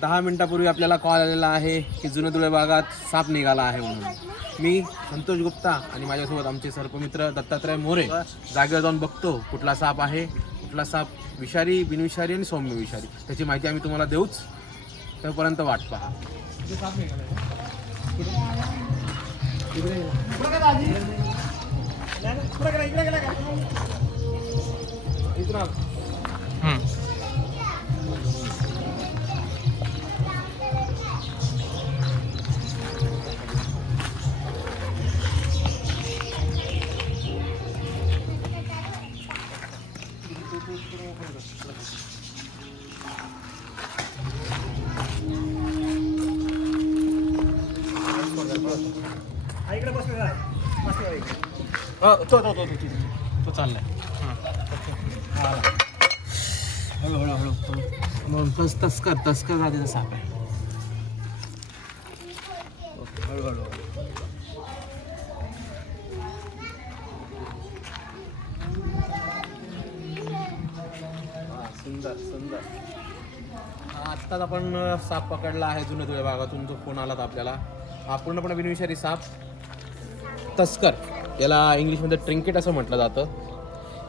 दहा मिनिटापूर्वी आपल्याला कॉल आलेला आहे की जुनदुळे भागात साप निघाला आहे म्हणून. मी संतोष गुप्ता आणि माझ्यासोबत आमचे सर्पमित्र दत्तात्रय मोरे जागेवर जाऊन बघतो कुठला साप आहे कुठला साप विषारी बिनविषारी आणि सौम्य विषारी त्याची माहिती आम्ही तुम्हाला देऊच. तोपर्यंत वाट पहा. इथून आला. अ, तो तो तो तो चाललाय. हां. हळू हळू हळू मग तस तस्कर तस्कर जातीचा साप आहे. ओके, हळू हळू. सुंदर सुंदर. आत्ताच आपण अ, साप पकडला आहे जुन्या तुझ्या भागातून. जो फोन आला होता आपल्याला. हा पूर्णपणे बिनविषारी साप तस्कर. याला इंग्लिशमध्ये ट्रिंकेट असं म्हटलं जातं.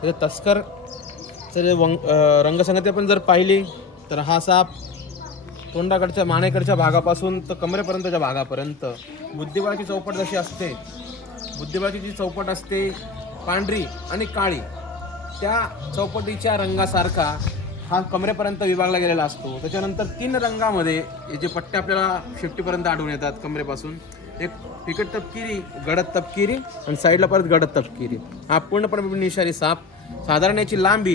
त्याचं तस्करचं जे वंग रंगसंगती आपण जर पाहिली तर हा साप तोंडाकडच्या मानेकडच्या भागापासून तर कमरेपर्यंतच्या भागापर्यंत. बुद्धिबळाची चौपट जशी असते बुद्धिबळाची जी चौपट असते पांढरी आणि काळी त्या चौपटीच्या रंगासारखा हा कमरेपर्यंत विभागला गेलेला असतो. त्याच्यानंतर तीन रंगामध्ये हे जे पट्टे आपल्याला शेपटीपर्यंत आढळून येतात कमरेपासून. एक फिकट तपकिरी गडद तपकिरी आणि साईडला परत गडद तपकिरी. हा पूर्णपणे निशारी साप. साधारण याची लांबी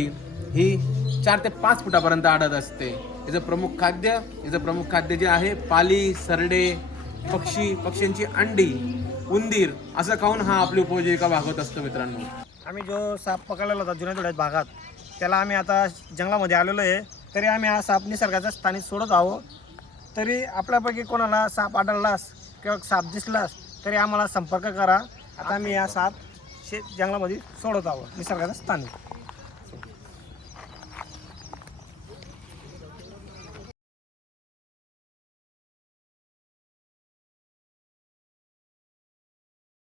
ही चार ते पाच फुटापर्यंत आढळत असते. याचं प्रमुख खाद्य याचं प्रमुख खाद्य जे आहे पाली सरडे पक्षी पक्ष्यांची अंडी उंदीर असं खाऊन हा आपली उपजीविका भागवत असतो मित्रांनो. आम्ही जो साप पकडलेला होता जुन्या थोड्या भागात त्याला आम्ही आता जंगलामध्ये आलेलो आहे. तरी आम्ही हा साप निसर्गाच्या स्थानी सोडत आहोत. तरी आपल्यापैकी कोणाला साप आढळलास किंवा साप दिसलास तरी आम्हाला संपर्क करा. आता आम्ही हा साप शे जंगलामध्ये सोडत आहोत निसर्गाच्या स्थानी.